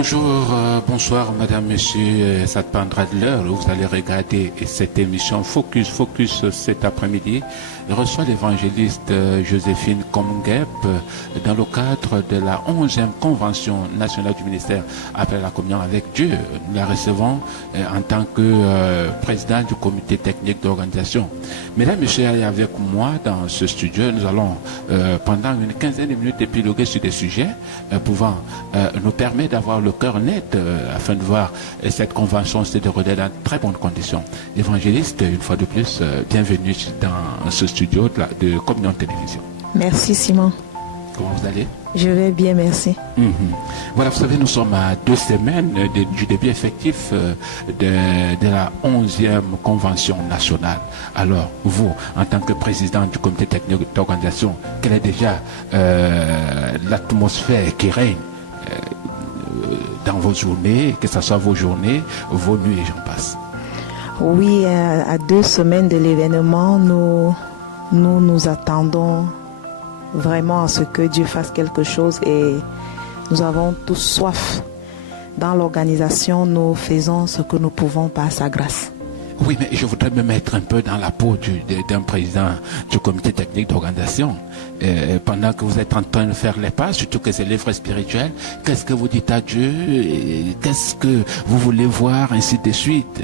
Bonjour, bonsoir Madame, Monsieur Satpan Radler. Vous allez regarder cette émission Focus cet après-midi. Je reçois l'évangéliste Joséphine Komungep dans le cadre de la 11e Convention nationale du ministère après la communion avec Dieu. Nous la recevons en tant que président du comité technique d'organisation. Mesdames, Messieurs, avec moi dans ce studio, nous allons pendant une quinzaine de minutes épiloguer sur des sujets pouvant nous permettre d'avoir le cœur net afin de voir cette convention se dérouler dans très bonnes conditions. Évangéliste, une fois de plus, bienvenue dans ce studio de Communion Télévision. Merci Simon. Comment vous allez? Je vais bien, merci. Voilà, vous savez, nous sommes à 2 semaines du début effectif de la 11e Convention nationale. Alors, vous, en tant que président du comité technique d'organisation, quelle est déjà l'atmosphère qui règne dans vos journées, que ce soit vos journées, vos nuits et j'en passe? Oui, à 2 semaines de l'événement, nous attendons vraiment à ce que Dieu fasse quelque chose et nous avons tous soif. Dans l'organisation, nous faisons ce que nous pouvons par sa grâce. Oui, mais je voudrais me mettre un peu dans la peau d'un président du comité technique d'organisation. Pendant que vous êtes en train de faire les pas, surtout que c'est l'œuvre spirituelle, qu'est-ce que vous dites à Dieu? Qu'est-ce que vous voulez voir, ainsi de suite?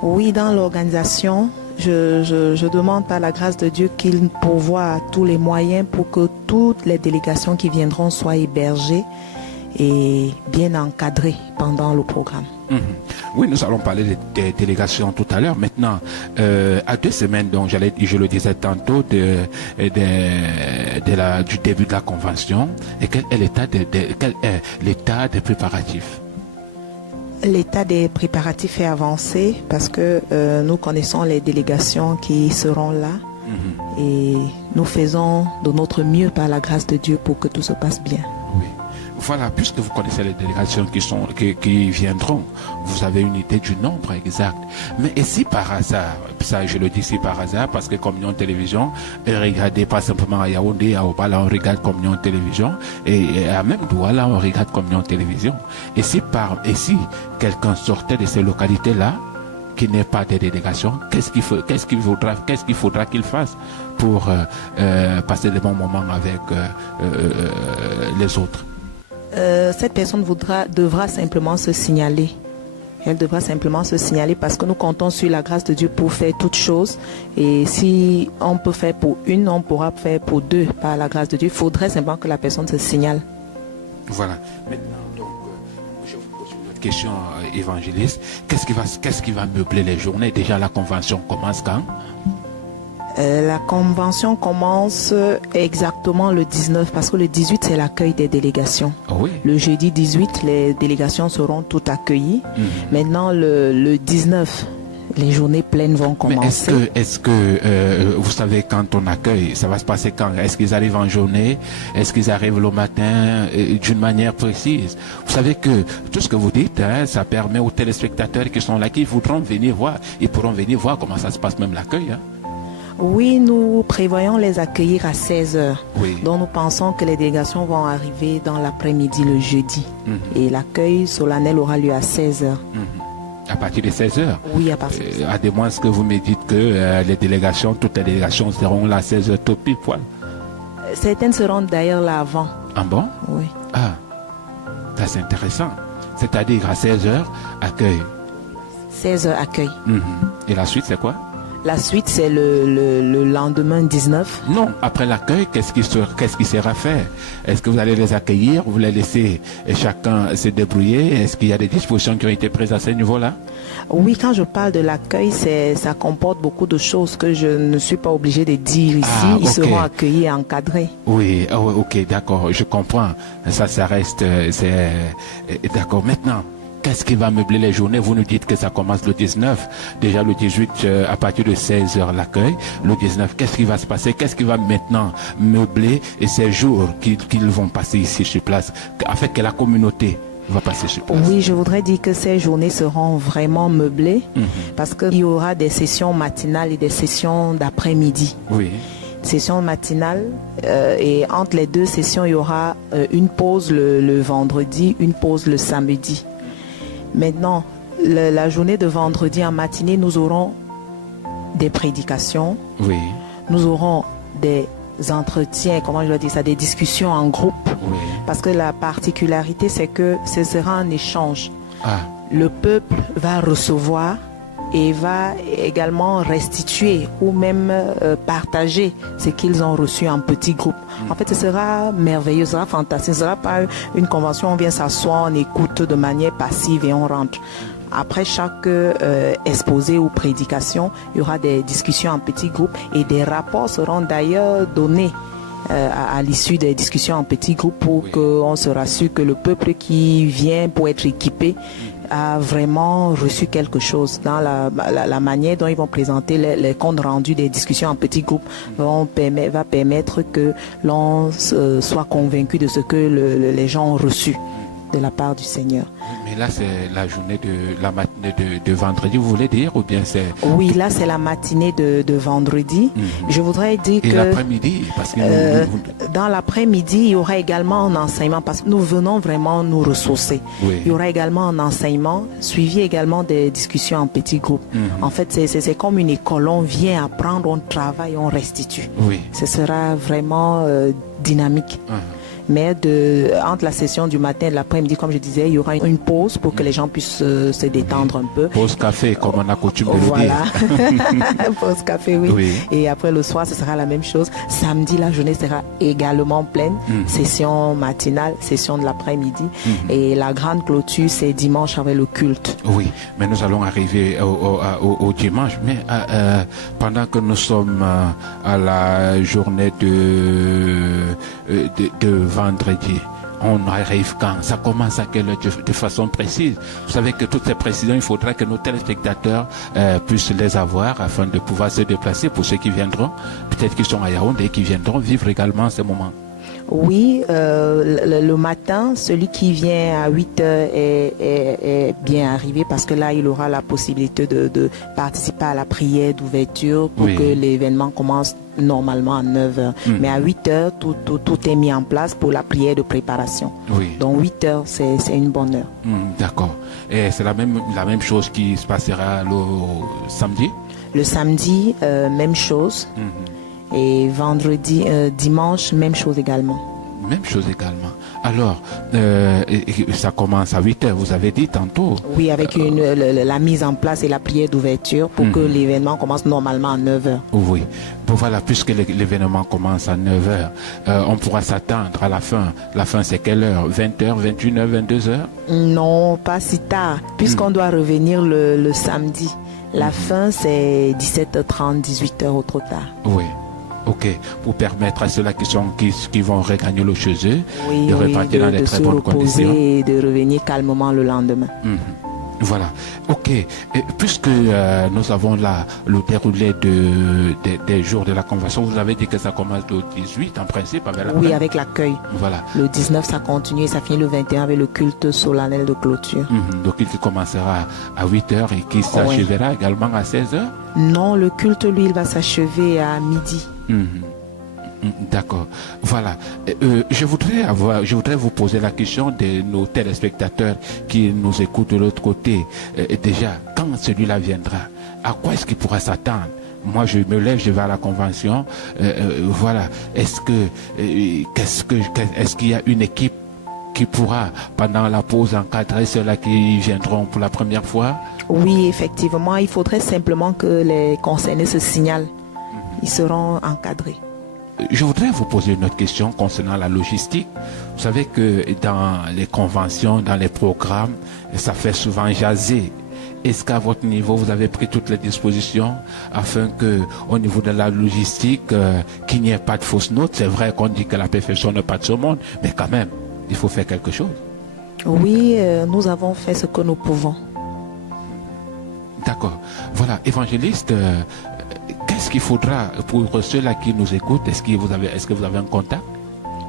Oui, dans l'organisation, je demande par la grâce de Dieu qu'il pourvoie tous les moyens pour que toutes les délégations qui viendront soient hébergées et bien encadrées pendant le programme. Oui, nous allons parler des délégations tout à l'heure. Maintenant, à 2 semaines, donc je le disais tantôt, du début de la convention, et quel est l'état des préparatifs? L'état des préparatifs est avancé parce que nous connaissons les délégations qui seront là et nous faisons de notre mieux par la grâce de Dieu pour que tout se passe bien. Oui. Voilà, puisque vous connaissez les délégations qui viendront, vous avez une idée du nombre exact. Mais et si par hasard, ça je le dis si par hasard, parce que Communion Télévision, regardez pas simplement à Yaoundé, à Obala, on regarde Communion Télévision, et à même Douala, on regarde Communion Télévision. Et si quelqu'un sortait de ces localités-là, qui n'est pas des délégations, qu'est-ce qu'il faudra qu'il fasse pour passer des bons moments avec les autres? Cette personne devra simplement se signaler. Elle devra simplement se signaler parce que nous comptons sur la grâce de Dieu pour faire toutes choses. Et si on peut faire pour une, on pourra faire pour 2 par la grâce de Dieu. Il faudrait simplement que la personne se signale. Voilà. Maintenant, donc, je vous pose une autre question, évangéliste. Qu'est-ce qui va meubler les journées? Déjà, la convention commence quand? La convention commence exactement le 19 parce que le 18 c'est l'accueil des délégations. Oui. Le jeudi 18 les délégations seront toutes accueillies. Maintenant le 19 les journées pleines vont commencer. Mais est-ce que vous savez quand on accueille, ça va se passer quand? Est-ce qu'ils arrivent en journée? Est-ce qu'ils arrivent le matin d'une manière précise? Vous savez que tout ce que vous dites, ça permet aux téléspectateurs qui sont là, qui voudront venir voir, ils pourront venir voir comment ça se passe même l'accueil. Oui, nous prévoyons les accueillir à 16h. Oui. Donc nous pensons que les délégations vont arriver dans l'après-midi le jeudi. Et l'accueil solennel aura lieu à 16h. À partir de 16h? Oui, à partir de 16h. À des moins que vous me dites que toutes les délégations seront là à 16h tout pile poil. Certaines seront d'ailleurs là avant. Ah bon? Oui. Ah, ça c'est intéressant. C'est-à-dire à 16h, accueil. 16h accueil. Et la suite c'est quoi? La suite, c'est le lendemain 19. Non, après l'accueil, qu'est-ce qui sera fait? Est-ce que vous allez les accueillir? Vous les laissez chacun se débrouiller? Est-ce qu'il y a des dispositions qui ont été prises à ce niveau-là? Oui, quand je parle de l'accueil, ça comporte beaucoup de choses que je ne suis pas obligé de dire ici. Ils seront accueillis et encadrés. Oui, ok, d'accord, je comprends. Ça reste... D'accord, maintenant... Qu'est-ce qui va meubler les journées? Vous nous dites que ça commence le 19, déjà le 18 à partir de 16h l'accueil, le 19, qu'est-ce qui va se passer? Qu'est-ce qui va maintenant meubler ces jours qu'ils vont passer ici sur place, afin que la communauté va passer sur place? Oui, je voudrais dire que ces journées seront vraiment meublées parce qu'il y aura des sessions matinales et des sessions d'après-midi. Oui. session matinale, et entre les deux sessions, il y aura une pause le vendredi, une pause le samedi. Maintenant, la journée de vendredi en matinée, nous aurons des prédications, Oui. nous aurons des entretiens, comment je dois dire ça, des discussions en groupe. Oui. Parce que la particularité, c'est que ce sera un échange. Ah, Le peuple va recevoir et va également restituer ou même partager ce qu'ils ont reçu en petits groupes. En fait, ce sera merveilleux, ce sera fantastique. Ce ne sera pas une convention, on vient s'asseoir, on écoute de manière passive et on rentre. Après chaque exposé ou prédication, il y aura des discussions en petits groupes et des rapports seront d'ailleurs donnés à l'issue des discussions en petits groupes pour qu'on se rassure que le peuple qui vient pour être équipé a vraiment reçu quelque chose. Dans la manière dont ils vont présenter les comptes rendus des discussions en petits groupes va permettre que l'on soit convaincu de ce que les gens ont reçu de la part du Seigneur. mais là, c'est la journée de la matinée de vendredi, vous voulez dire, ou bien c'est... Oui, là, c'est la matinée de vendredi. Je voudrais dire Et que l'après-midi, parce que dans l'après-midi, il y aura également un enseignement parce que nous venons vraiment nous ressourcer. Oui. Il y aura également un enseignement, suivi également des discussions en petits groupes. En fait, c'est comme une école. On vient apprendre, on travaille, on restitue. Oui. Ce sera vraiment dynamique. Mais entre la session du matin et de l'après-midi, comme je disais, il y aura une pause pour que les gens puissent se détendre un peu. Pause café, comme on a coutume de le Voilà, dire. pause café, oui. Oui. Et après le soir, ce sera la même chose. Samedi, la journée sera également pleine. Session matinale, session de l'après-midi. Et la grande clôture, c'est dimanche avec le culte. Oui, mais nous allons arriver au dimanche. Mais pendant que nous sommes à la journée de vendredi, on arrive quand? Ça commence à quelle heure de façon précise? Vous savez que toutes ces précisions, il faudra que nos téléspectateurs puissent les avoir afin de pouvoir se déplacer pour ceux qui viendront, peut-être qui sont à Yaoundé et qui viendront vivre également ces moments. Oui, le matin, celui qui vient à 8 heures est bien arrivé parce que là, il aura la possibilité de participer à la prière d'ouverture pour que l'événement commence normalement à 9 heures. Mais à 8 heures, tout est mis en place pour la prière de préparation. Oui. Donc 8 heures, c'est une bonne heure. D'accord. Et c'est la même chose qui se passera le samedi? Le samedi, même chose. Et vendredi, dimanche, même chose également. Même chose également. Alors, ça commence à 8 heures, vous avez dit tantôt. Oui, avec la mise en place et la prière d'ouverture pour que l'événement commence normalement à 9 heures. Oui. Bon, voilà, puisque l'événement commence à 9 heures, on pourra s'attendre à la fin. La fin, c'est quelle heure? 20 heures, 21 heures, 22 heures? Non, pas si tard, puisqu'on doit revenir le samedi. La fin, c'est 17h30, 18h au trop tard. Oui. Ok, pour permettre à ceux-là qui vont regagner le chez eux de repartir dans de très bonnes conditions. Et de revenir calmement le lendemain. Voilà, ok. Et puisque nous avons là le déroulé des jours de la convention, vous avez dit que ça commence le 18 en principe avec l'accueil. Oui, avec l'accueil. Voilà. Le 19, ça continue et ça finit le 21 avec le culte solennel de clôture. Donc il commencera à 8 heures et qui s'achèvera également à 16 heures? Non, le culte, lui, il va s'achever à midi. D'accord. Voilà. Je voudrais vous poser la question de nos téléspectateurs qui nous écoutent de l'autre côté. Déjà, quand celui-là viendra, à quoi est-ce qu'il pourra s'attendre? Moi, je me lève, je vais à la convention. Voilà. Est-ce qu'il y a une équipe qui pourra, pendant la pause, encadrer ceux-là qui viendront pour la première fois? Oui, effectivement. Il faudrait simplement que les concernés se signalent. Ils seront encadrés. Je voudrais vous poser une autre question concernant la logistique. Vous savez que dans les conventions, dans les programmes, ça fait souvent jaser. Est-ce qu'à votre niveau, vous avez pris toutes les dispositions afin que, au niveau de la logistique, qu'il n'y ait pas de fausses notes? C'est vrai qu'on dit que la perfection n'est pas de ce monde, mais quand même, il faut faire quelque chose. Oui, nous avons fait ce que nous pouvons. D'accord. Voilà, évangéliste, qu'est-ce qu'il faudra pour ceux-là qui nous écoutent? Est-ce que vous avez un contact?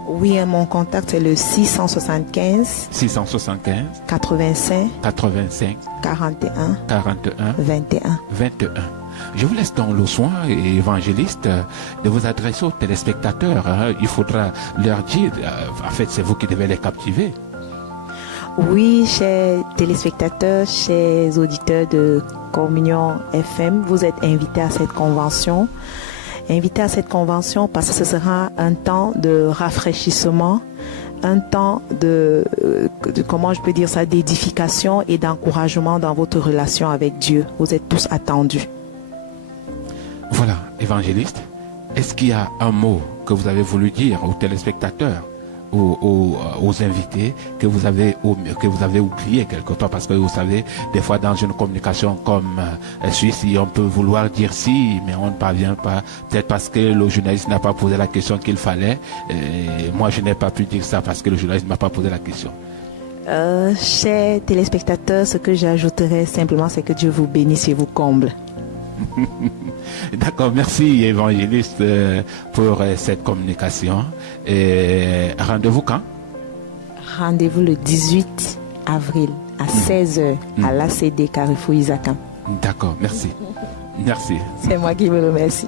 Oui, mon contact est le 675 85 85 41 41 21. 21. Je vous laisse donc le soin, évangéliste, de vous adresser aux téléspectateurs. Il faudra leur dire, en fait, c'est vous qui devez les captiver. Oui, chers téléspectateurs, chers auditeurs de Communion FM, vous êtes invités à cette convention. Invités à cette convention parce que ce sera un temps de rafraîchissement, un temps de comment je peux dire ça, d'édification et d'encouragement dans votre relation avec Dieu. Vous êtes tous attendus. Voilà, évangéliste, est-ce qu'il y a un mot que vous avez voulu dire aux téléspectateurs, aux invités, que vous avez oublié quelque part? Parce que vous savez, des fois dans une communication comme celui-ci, on peut vouloir dire si, mais on ne parvient pas, peut-être parce que le journaliste n'a pas posé la question qu'il fallait. Et moi, je n'ai pas pu dire ça parce que le journaliste ne m'a pas posé la question. Chers téléspectateurs, ce que j'ajouterais simplement, c'est que Dieu vous bénisse et vous comble. D'accord, merci évangéliste pour cette communication. Et rendez-vous quand? Rendez-vous le 18 avril à 16h à l'ACD Carrefour Isakam. D'accord, merci. Merci. C'est moi qui vous remercie.